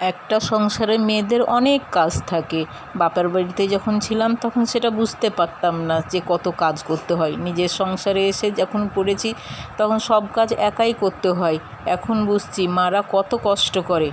একটা সংসারে মেয়েদের অনেক কাজ থাকে। বাপের বাড়িতে যখন ছিলাম তখন সেটা বুঝতে পারতাম না যে কত কাজ করতে হয়। নিজের সংসারে এসে যখন পড়েছি তখন সব কাজ একাই করতে হয়। এখন বুঝছি মারা কত কষ্ট করে।